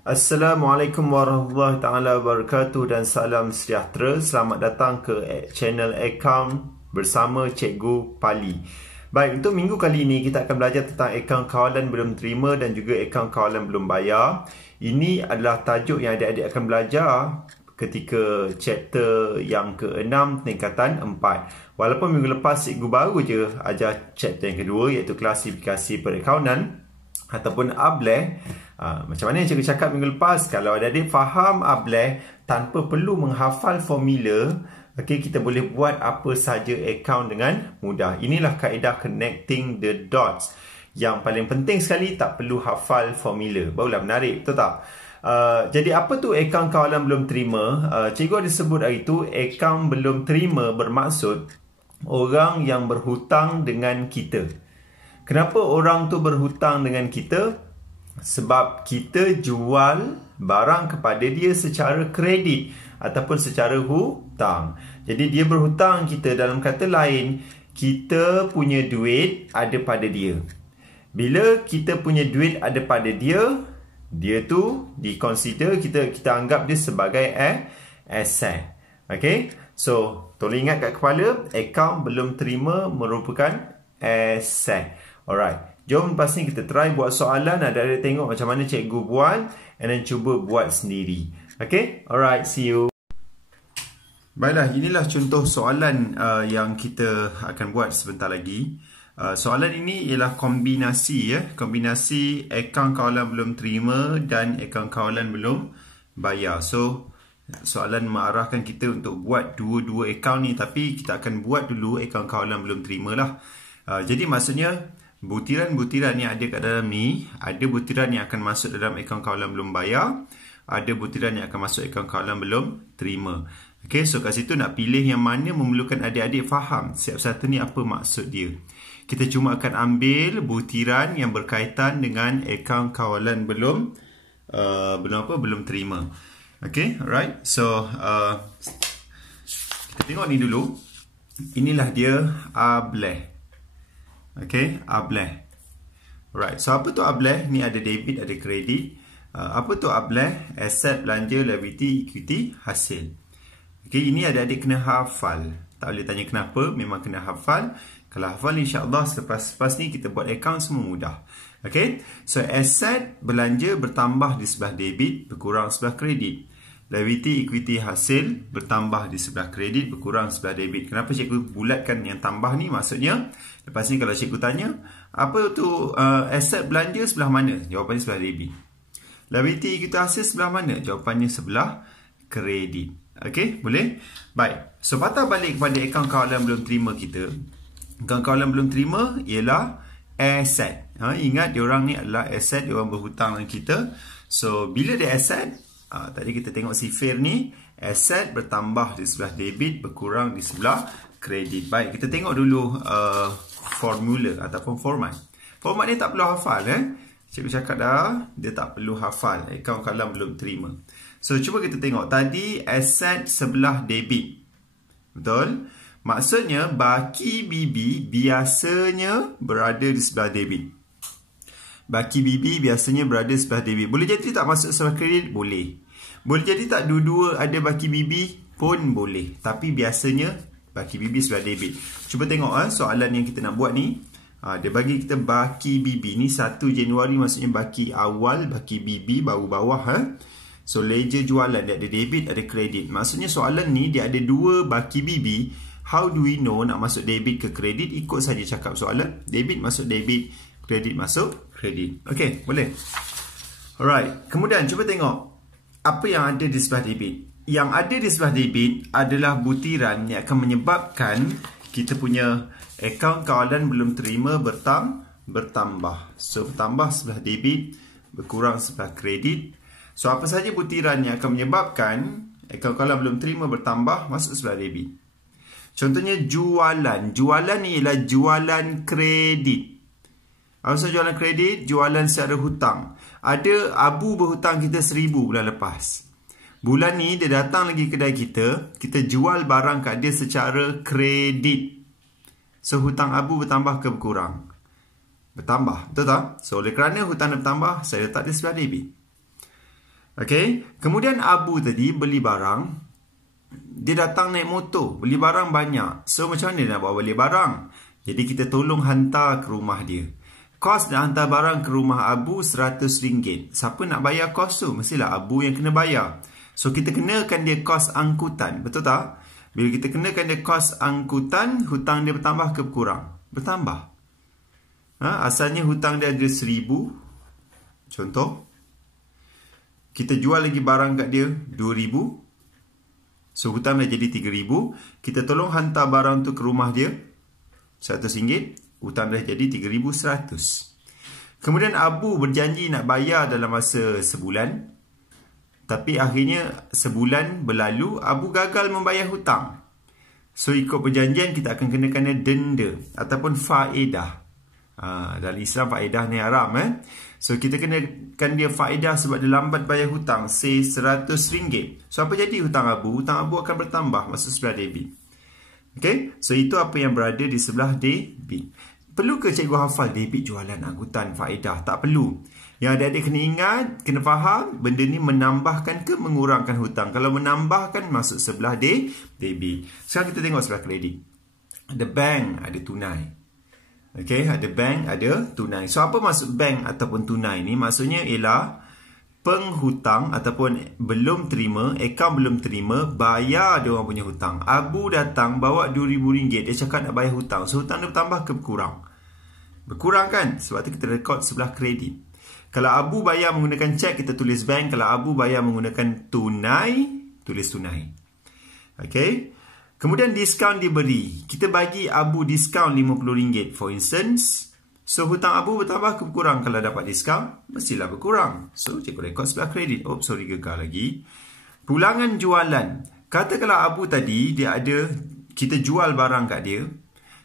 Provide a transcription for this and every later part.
Assalamualaikum warahmatullahi taala wabarakatuh dan salam sejahtera. Selamat datang ke channel Account bersama Cikgu Pali. Baik, untuk minggu kali ini kita akan belajar tentang akaun kawalan belum terima dan juga akaun kawalan belum bayar. Ini adalah tajuk yang adik-adik akan belajar ketika chapter yang ke-6 tingkatan 4. Walaupun minggu lepas cikgu baru je ajar chapter yang kedua, iaitu klasifikasi perakaunan ataupun ableh. Macam mana yang cikgu cakap minggu lepas, kalau adik-adik faham ableh tanpa perlu menghafal formula, kita boleh buat apa saja akaun dengan mudah. Inilah kaedah connecting the dots. Yang paling penting sekali, tak perlu hafal formula. Barulah menarik, betul tak? Jadi apa tu akaun kawalan belum terima? Cikgu ada sebut hari tu, akaun belum terima bermaksud orang yang berhutang dengan kita. Kenapa orang tu berhutang dengan kita? Sebab kita jual barang kepada dia secara kredit ataupun secara hutang. Jadi dia berhutang kita, dalam kata lain, kita punya duit ada pada dia. Bila kita punya duit ada pada dia, dia tu diconsider, kita anggap dia sebagai asset. Okay? So, tolong ingat kat kepala, akaun belum terima merupakan asset. Alright. Jom lepas ni kita try buat soalan. Ada tengok macam mana cikgu buat, and then cuba buat sendiri. Okay? Alright, see you. Baiklah, inilah contoh soalan yang kita akan buat sebentar lagi. Soalan ini ialah kombinasi, kombinasi akaun kawalan belum terima dan akaun kawalan belum bayar. So, soalan mengarahkan kita untuk buat dua-dua akaun ni, tapi kita akan buat dulu akaun kawalan belum terima lah. Jadi maksudnya, butiran-butiran yang ada kat dalam ni, ada butiran yang akan masuk dalam akaun kawalan belum bayar, ada butiran yang akan masuk akaun kawalan belum terima. Okay, so kat situ nak pilih yang mana memerlukan adik-adik faham setiap satu ni apa maksud dia. Kita cuma akan ambil butiran yang berkaitan dengan akaun kawalan belum terima. Okay, alright. So kita tengok ni dulu. Inilah dia ableh. Okay, ableh. Alright, so apa tu ableh? Ni ada debit, ada kredit. Apa tu ableh? Aset, belanja, liability, equity, hasil. Okay, ini adik-adik kena hafal. Tak boleh tanya kenapa, memang kena hafal. Kalau hafal, insyaAllah selepas ni kita buat akaun semua mudah. Okay, so aset, belanja bertambah di sebelah debit, berkurang sebelah kredit. Liability, equity, hasil bertambah di sebelah kredit, berkurang sebelah debit. Kenapa cikgu bulatkan yang tambah ni? Maksudnya, lepas ni kalau cikgu tanya, apa tu aset belanja sebelah mana? Jawapannya sebelah debit. Liability, equity, hasil sebelah mana? Jawapannya sebelah kredit. Okey, boleh? Baik. So, patah balik kepada akaun kawalan belum terima kita. Akaun kawalan belum terima ialah aset. Ingat, diorang ni adalah aset, diorang berhutang dengan kita. So, bila dia aset, tadi kita tengok sifir ni, aset bertambah di sebelah debit, berkurang di sebelah kredit. Baik, kita tengok dulu formula ataupun format. Format ni tak perlu hafal. Cikgu cakap dah, dia tak perlu hafal. Akaun kawalan belum terima. So, cuba kita tengok. Tadi aset sebelah debit. Betul? Maksudnya, baki BB biasanya berada di sebelah debit. Baki BB biasanya berada di sebelah debit. Boleh jadi tak masuk sebelah kredit? Boleh. Boleh jadi tak dua-dua ada baki BB? Pun boleh. Tapi biasanya baki BB sebelah debit. Cuba tengok soalan yang kita nak buat ni. Dia bagi kita baki BB. Ni 1 Januari maksudnya baki awal, baki BB baru bawah. So, ledger jualan dia ada debit, ada kredit. Maksudnya soalan ni dia ada dua baki BB. How do we know nak masuk debit ke kredit? Ikut saja cakap soalan. Debit masuk debit, kredit masuk kredit. Okey, boleh. Alright, kemudian cuba tengok apa yang ada di sebelah debit. Yang ada di sebelah debit adalah butiran yang akan menyebabkan kita punya akaun kawalan belum terima bertambah. So, bertambah sebelah debit, berkurang sebelah kredit. So, apa saja butiran yang akan menyebabkan akaun kawalan belum terima bertambah masuk sebelah debit. Contohnya jualan. Jualan ni ialah jualan kredit. Apa sahaja jualan kredit? Jualan secara hutang. Ada Abu berhutang kita 1,000 bulan lepas. Bulan ni dia datang lagi kedai kita. Kita jual barang kat dia secara kredit. So, hutang Abu bertambah ke berkurang? Bertambah. Betul tak? So, oleh kerana hutang bertambah, saya letak di sebelah debit. Okay. Kemudian Abu tadi beli barang. Dia datang naik motor. Beli barang banyak. So macam mana dia nak bawa balik barang? Jadi kita tolong hantar ke rumah dia. Kos nak hantar barang ke rumah Abu RM100. Siapa nak bayar kos tu? Mestilah Abu yang kena bayar. So kita kenakan dia kos angkutan. Betul tak? Bila kita kenakan dia kos angkutan, hutang dia bertambah ke berkurang? Bertambah. Asalnya hutang dia ada RM1,000. Contoh. Kita jual lagi barang kat dia RM2,000. So hutang dah jadi RM3,000. Kita tolong hantar barang tu ke rumah dia RM100. Hutang dah jadi RM3,100. Kemudian Abu berjanji nak bayar dalam masa sebulan. Tapi akhirnya sebulan berlalu, Abu gagal membayar hutang. So ikut perjanjian kita akan kenakan dia denda ataupun faedah. Dalam Islam faedah ni haram. So kita kenakan dia faedah sebab dia lambat bayar hutang. Say RM100. So apa jadi hutang Abu? Hutang Abu akan bertambah masuk sebelah debit. Okay. So itu apa yang berada di sebelah debit. Perlu ke cikgu hafal debit jualan angkutan faedah? Tak perlu. Yang adik-adik kena ingat, kena faham, benda ni menambahkan ke mengurangkan hutang. Kalau menambahkan, masuk sebelah debit. Sekarang kita tengok sebelah kredit. Ada bank, ada tunai. Okay, ada bank, ada tunai. So, apa maksud bank ataupun tunai ni? Maksudnya ialah penghutang ataupun belum terima, akaun belum terima, bayar dia orang punya hutang. Abu datang bawa RM2,000, dia cakap nak bayar hutang. So, hutang dia bertambah ke berkurang? Berkurang kan? Sebab tu kita rekod sebelah kredit. Kalau Abu bayar menggunakan cek, kita tulis bank. Kalau Abu bayar menggunakan tunai, tulis tunai. Okay. Kemudian diskaun diberi. Kita bagi Abu diskaun RM50. For instance, so hutang Abu bertambah ke berkurang kalau dapat diskaun? Mestilah berkurang. So, cikgu rekod sebelah kredit. Oh, sorry, gegar lagi. Pulangan jualan. Kata kalau Abu tadi, dia ada, kita jual barang kat dia.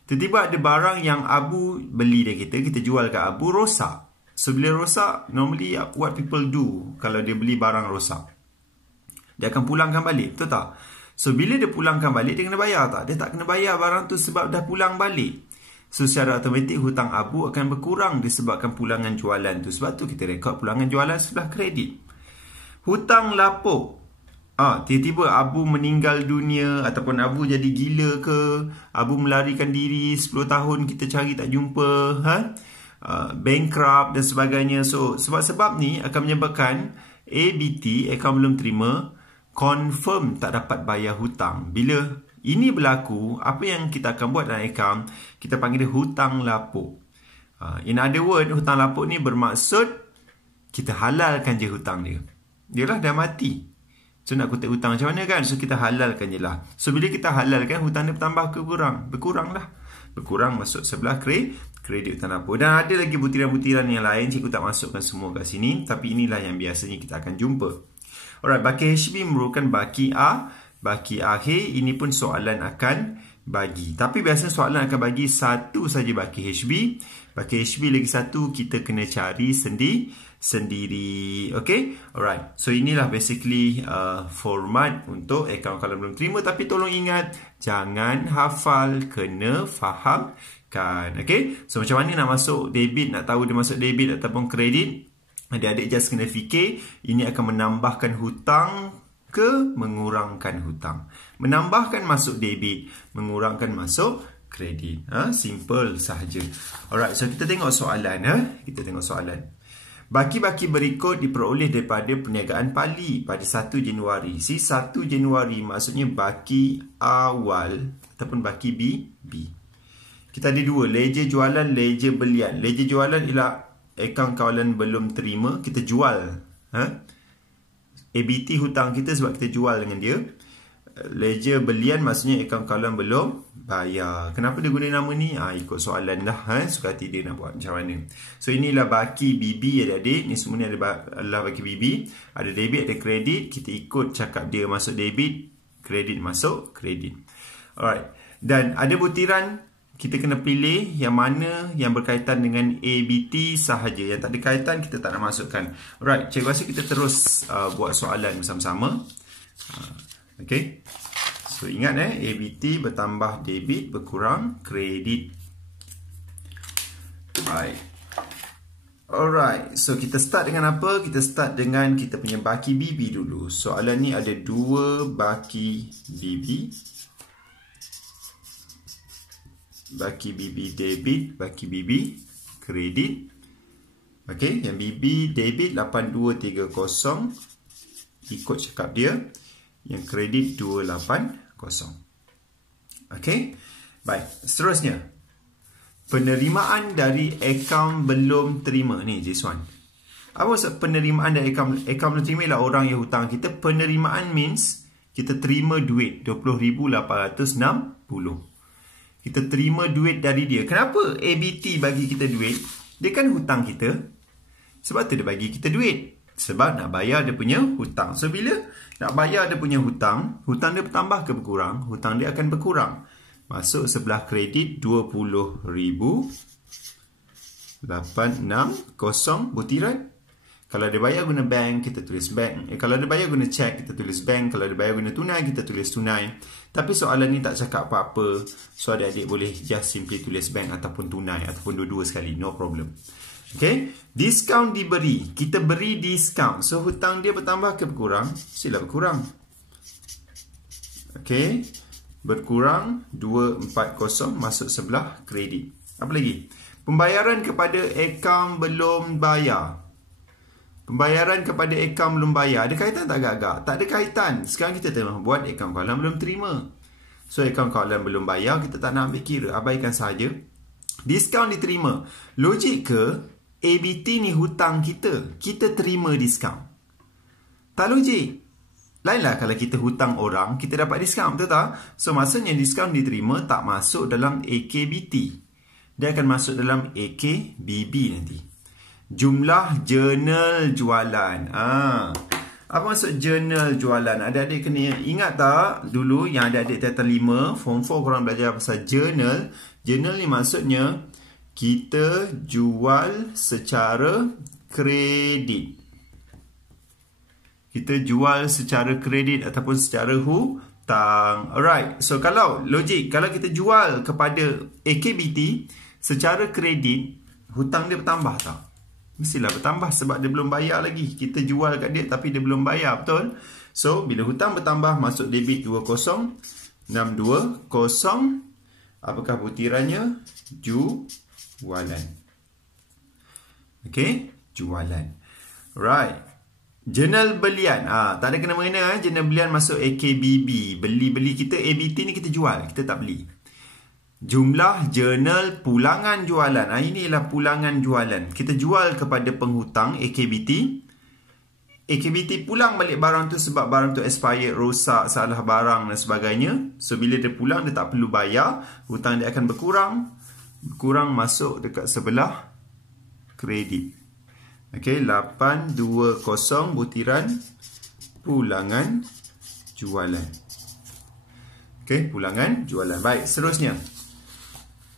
Tiba-tiba ada barang yang Abu beli dari kita jual kat Abu, rosak. So, bila rosak, normally what people do kalau dia beli barang rosak? Dia akan pulangkan balik, betul tak? So, bila dia pulangkan balik, dia kena bayar tak? Dia tak kena bayar barang tu sebab dah pulang balik. So, secara automatik hutang Abu akan berkurang disebabkan pulangan jualan tu. Sebab tu kita rekod pulangan jualan sebelah kredit. Hutang lapuk. Tiba-tiba Abu meninggal dunia ataupun Abu jadi gila ke? Abu melarikan diri 10 tahun kita cari tak jumpa. Bankrupt dan sebagainya. So sebab-sebab ni akan menyebabkan ABT, akaun belum terima, confirm tak dapat bayar hutang. Bila ini berlaku, apa yang kita akan buat dalam akaun, kita panggil dia hutang lapuk. In other word, hutang lapuk ni bermaksud kita halalkan je hutang dia. Dia lah dah mati. So nak kutip hutang macam mana kan? So kita halalkan je lah. So bila kita halalkan, hutang dia bertambah ke berkurang? Berkurang lah. Berkurang masuk sebelah kredit hutang lapuk. Dan ada lagi butiran-butiran yang lain. Cikgu tak masukkan semua kat sini. Tapi inilah yang biasanya kita akan jumpa. Alright, baki HB merupakan baki A. Baki akhir, ini pun soalan akan bagi. Tapi biasanya soalan akan bagi satu saja baki HB. Baki HB lagi satu, kita kena cari sendiri. Okay? Alright. So, inilah basically format untuk akaun kalau belum terima. Tapi tolong ingat, jangan hafal, kena fahamkan. Okay? So, macam mana nak masuk debit, nak tahu dia masuk debit ataupun kredit? Adik-adik just kena fikir, ini akan menambahkan hutang ke mengurangkan hutang. Menambahkan masuk debit, mengurangkan masuk kredit. Simple sahaja. Alright, so kita tengok soalan. Kita tengok soalan. Baki-baki berikut diperoleh daripada perniagaan Pali pada 1 Januari. 1 Januari maksudnya baki awal ataupun baki B. Kita ada dua, ledger jualan, ledger belian. Ledger jualan ialah akaun kawalan belum terima, kita jual. ABT hutang kita sebab kita jual dengan dia. Ledger belian maksudnya akaun kawalan belum bayar. Kenapa dia guna nama ni? Ikut soalan dah. Suka hati dia nak buat macam mana. So inilah baki BB adik-adik. Ni semua ni adalah baki BB. Ada debit, ada kredit. Kita ikut cakap dia masuk debit, kredit masuk kredit. Alright. Dan ada butiran, kita kena pilih yang mana yang berkaitan dengan ABT sahaja. Yang tak ada kaitan, kita tak nak masukkan. Alright, cikgu rasa kita terus buat soalan bersama-sama. Okay. So, ingat ABT bertambah debit, berkurang kredit. Alright. Alright, so kita start dengan apa? Kita start dengan kita punya baki BB dulu. Soalan ni ada 2 baki BB. Baki BB debit, baki BB kredit. Okey, yang BB debit 8230 ikut cakap dia. Yang kredit 280. Okey. Baik, seterusnya. Penerimaan dari akaun belum terima. Ni, this one. Apa maksud penerimaan dari akaun belum terima? Ialah orang yang hutang kita. Penerimaan means kita terima duit 20,860. Kita terima duit dari dia. Kenapa ABT bagi kita duit? Dia kan hutang kita. Sebab tu dia bagi kita duit. Sebab nak bayar dia punya hutang. So, bila nak bayar dia punya hutang, hutang dia bertambah ke berkurang? Hutang dia akan berkurang. Masuk sebelah kredit 20,860 butiran. Kalau dia bayar guna bank, kita tulis bank. Kalau dia bayar guna cek, kita tulis bank. Kalau dia bayar guna tunai, kita tulis tunai. Tapi soalan ni tak cakap apa-apa. So adik-adik boleh just simply tulis bank ataupun tunai ataupun dua-dua sekali. No problem. Okay. Diskaun diberi. Kita beri diskaun. So hutang dia bertambah ke berkurang? Sila berkurang. Okay. Berkurang 240 masuk sebelah kredit. Apa lagi? Pembayaran kepada akaun belum bayar. Pembayaran kepada akaun belum bayar. Ada kaitan tak agak-agak? Tak ada kaitan. Sekarang kita tengah buat akaun kawalan belum terima. So akaun kawalan belum bayar, kita tak nak ambil kira. Abaikan sahaja. Diskaun diterima. Logik ke ABT ni hutang kita? Kita terima diskaun. Tak logik. Lainlah kalau kita hutang orang, kita dapat diskaun, betul tak? So, maksudnya diskaun diterima tak masuk dalam AKBT. Dia akan masuk dalam AKBB nanti. Jumlah jurnal jualan. Apa maksud jurnal jualan? Adik-adik kena ingat tak? Dulu yang adik-adik tingkatan 5, Form 4 korang belajar pasal jurnal. Jurnal ni maksudnya kita jual secara kredit. Kita jual secara kredit ataupun secara hutang. Alright. So, kalau logik, kalau kita jual kepada AKBT secara kredit, hutang dia bertambah tak? Mestilah bertambah sebab dia belum bayar lagi. Kita jual kat dia tapi dia belum bayar. Betul? So, bila hutang bertambah, masuk debit 20,620. Apakah butirannya? Jualan. Okay? Jualan. Right. Jurnal belian. Tak ada kena-mengena. Jurnal belian masuk AKBB. Beli-beli kita ABT ni kita jual. Kita tak beli. Jumlah jurnal pulangan jualan. Inilah pulangan jualan. Kita jual kepada penghutang AKBT. AKBT pulang balik barang tu sebab barang tu expired, rosak, salah barang dan sebagainya. So, bila dia pulang, dia tak perlu bayar. Hutang dia akan berkurang. Berkurang masuk dekat sebelah kredit. Okey, 820 butiran pulangan jualan. Okey, pulangan jualan. Baik, seterusnya.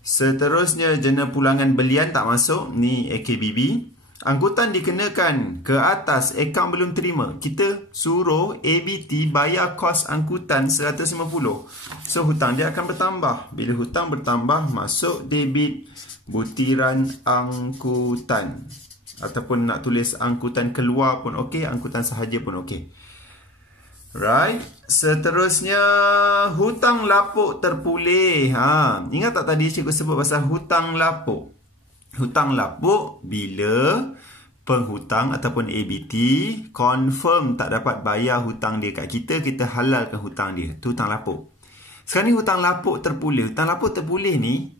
Seterusnya, jurnal pulangan belian tak masuk. Ni AKBB. Angkutan dikenakan ke atas akaun belum terima. Kita suruh ABT bayar kos angkutan 150. So, hutang dia akan bertambah. Bila hutang bertambah, masuk debit butiran angkutan. Ataupun nak tulis angkutan keluar pun okey, angkutan sahaja pun okey. Right. Seterusnya, hutang lapuk terpulih. Ingat tak tadi cikgu sebut pasal hutang lapuk? Hutang lapuk bila penghutang ataupun ABT confirm tak dapat bayar hutang dia kat kita, kita halalkan hutang dia. Itu hutang lapuk. Sekarang ni hutang lapuk terpulih. Hutang lapuk terpulih ni,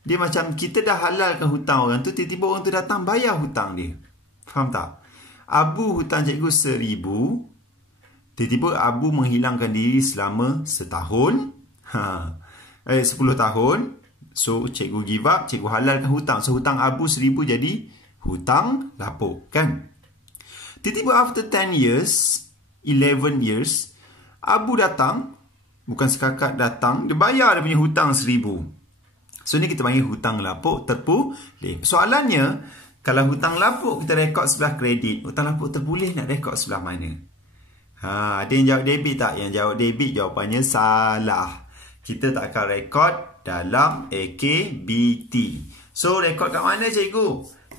dia macam kita dah halalkan hutang orang tu, tiba-tiba orang tu datang bayar hutang dia. Faham tak? Abu hutang cikgu 1,000. Tiba-tiba Abu menghilangkan diri selama setahun. 10 tahun. So, cikgu give up, cikgu halalkan hutang. So, hutang Abu 1,000 jadi hutang lapuk, kan? Tiba-tiba after 10 years, 11 years, Abu datang, bukan sekadar datang, dia bayar dia punya hutang 1,000. So, ni kita panggil hutang lapuk terpulih. Soalannya, kalau hutang lapuk kita rekod sebelah kredit, hutang lapuk terpulih nak rekod sebelah mana? Ada yang jawab debit tak? Yang jawab debit, jawapannya salah. Kita tak akan rekod dalam AKBT. So, rekod kat mana cikgu?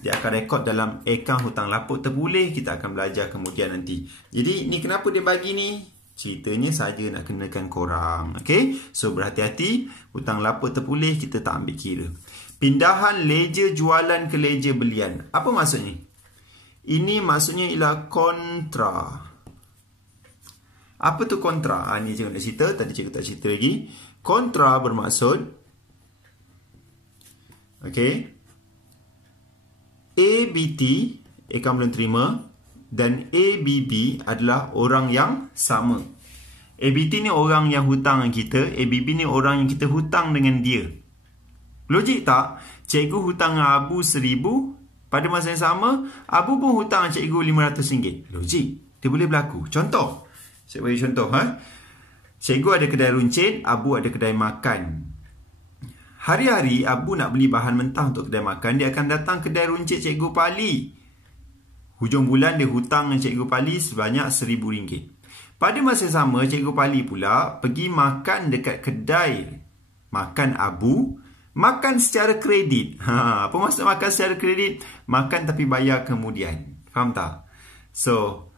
dia akan rekod dalam akaun hutang lapuk terpulih. Kita akan belajar kemudian nanti. Jadi ni kenapa dia bagi ni? Ceritanya saja nak kenakan korang. Okay? So berhati-hati. Hutang lapuk terpulih kita tak ambil kira. Pindahan ledger jualan ke ledger belian. Apa maksudnya? Ini maksudnya ialah kontra. Apa tu kontra? Ni cikgu nak cerita. Tadi cikgu tak cerita lagi. Kontra bermaksud, okay, ABT, akaun belum terima, dan ABB adalah orang yang sama. ABT ni orang yang hutang dengan kita. ABB ni orang yang kita hutang dengan dia. Logik tak? Cikgu hutang dengan Abu 1,000. Pada masa yang sama, Abu pun hutang dengan cikgu RM500. Logik. Dia boleh berlaku. Contoh. Saya bagi contoh. Cikgu ada kedai runcit, Abu ada kedai makan. Hari-hari Abu nak beli bahan mentah untuk kedai makan, dia akan datang kedai runcit Cikgu Pali. Hujung bulan dia hutang dengan Cikgu Pali sebanyak RM1,000. Pada masa yang sama, Cikgu Pali pula pergi makan dekat kedai makan Abu, makan secara kredit. Apa maksud makan secara kredit? Makan tapi bayar kemudian. Faham tak? So,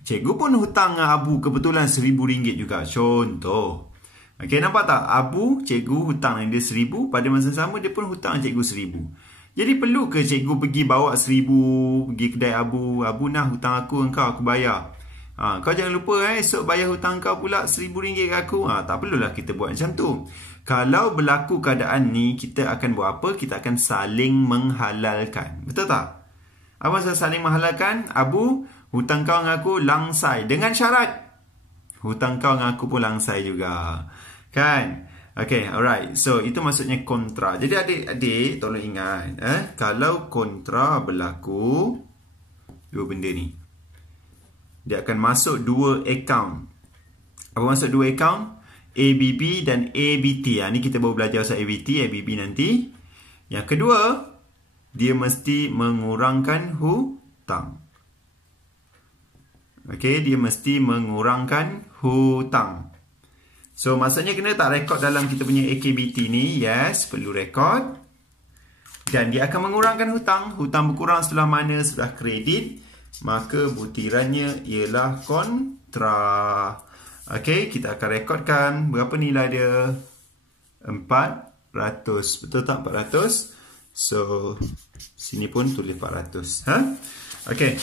cikgu pun hutang dengan Abu kebetulan RM1,000 juga. Contoh. Okey, nampak tak? Abu, cikgu hutang dengan dia RM1,000. Pada masa sama, dia pun hutang dengan cikgu RM1,000. Jadi, perlu ke cikgu pergi bawa RM1,000 pergi kedai Abu? Abu nak hutang aku aku bayar. Kau jangan lupa esok bayar hutang kau pula RM1,000 ke aku. Tak perlulah kita buat macam tu. Kalau berlaku keadaan ni, kita akan buat apa? Kita akan saling menghalalkan. Betul tak? Apa maksud saling menghalalkan? Abu, hutang kau dengan aku langsai. Dengan syarat hutang kau dengan aku pun langsai juga. Kan? Okay, alright. So, itu maksudnya kontra. Jadi adik-adik tolong ingat. Kalau kontra berlaku, dua benda ni. Dia akan masuk dua akaun. Apa maksud dua akaun? ABB dan ABT. Ni kita baru belajar pasal ABT, ABB nanti. Yang kedua, dia mesti mengurangkan hutang. Okey, dia mesti mengurangkan hutang. So, maksudnya kena tak rekod dalam kita punya AKBT ni. Yes, perlu rekod. Dan dia akan mengurangkan hutang. Hutang berkurang setelah mana? Setelah kredit. Maka butirannya ialah kontra. Okey, kita akan rekodkan. Berapa nilai dia? 400. Betul tak 400? So, sini pun tulis 400. Okey.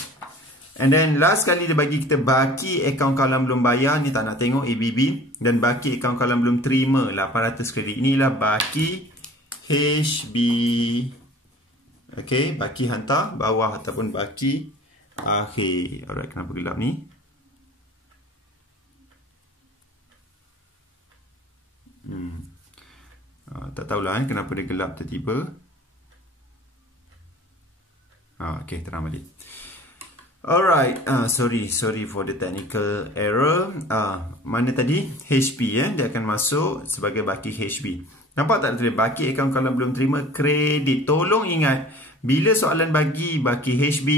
And then last kali dia bagi kita baki akaun kalam belum bayar. Ni tak nak tengok ABB. Dan baki akaun kalam belum terima 800 kredit. Inilah baki HB. Okay, baki hantar bawah ataupun baki akhir. Alright, kenapa gelap ni? Tak tahulah kenapa dia gelap tiba-tiba. Okay, terang balik. Alright, sorry for the technical error. Mana tadi? HB dia akan masuk sebagai baki HB. Nampak tak tulis baki akaun kalau belum terima kredit. Tolong ingat, bila soalan bagi baki HB,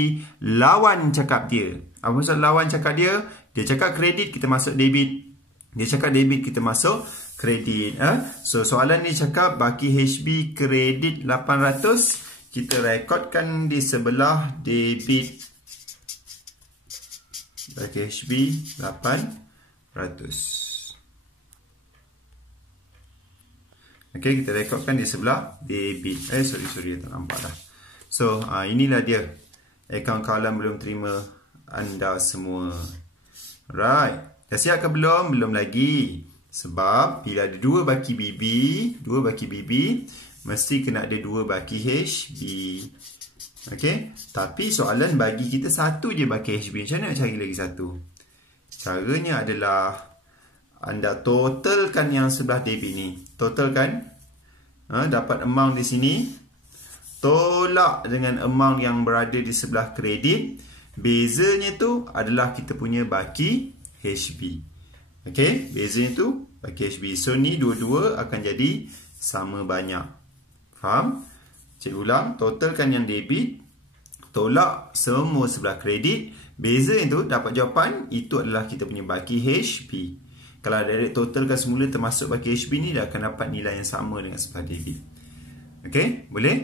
lawan cakap dia. Apa maksud lawan cakap dia? Dia cakap kredit, kita masuk debit. Dia cakap debit, kita masuk kredit. So soalan ni cakap baki HB kredit 800. Kita rekodkan di sebelah debit. Bagi HB 800. Okey, kita rekodkan di sebelah debit. Sorry, tak nampak dah. So, inilah dia. Akaun kalam belum terima anda semua. Right. Dah siap ke belum? Belum lagi. Sebab bila ada dua baki BB, mesti kena ada dua baki HB. Okey, tapi soalan bagi kita satu je baki HB. Macam mana nak cari lagi satu? Caranya adalah anda totalkan yang sebelah debit ni. Totalkan. Dapat amount di sini. Tolak dengan amount yang berada di sebelah kredit. Bezanya tu adalah kita punya baki HB. Okey, bezanya tu baki HB. So ni dua-dua akan jadi sama banyak. Faham? Cikgu ulang, totalkan yang debit, tolak semua sebelah kredit. Beza itu dapat jawapan, itu adalah kita punya baki HB. Kalau direct totalkan semula termasuk baki HB ni, dah akan dapat nilai yang sama dengan sebelah debit. Okey, boleh?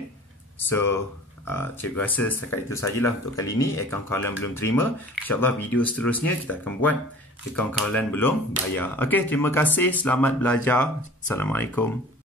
So, Cikgu rasa setakat itu sajalah untuk kali ini. Akaun kawalan belum terima. InsyaAllah video seterusnya kita akan buat akaun kawalan belum bayar. Okey, terima kasih. Selamat belajar. Assalamualaikum.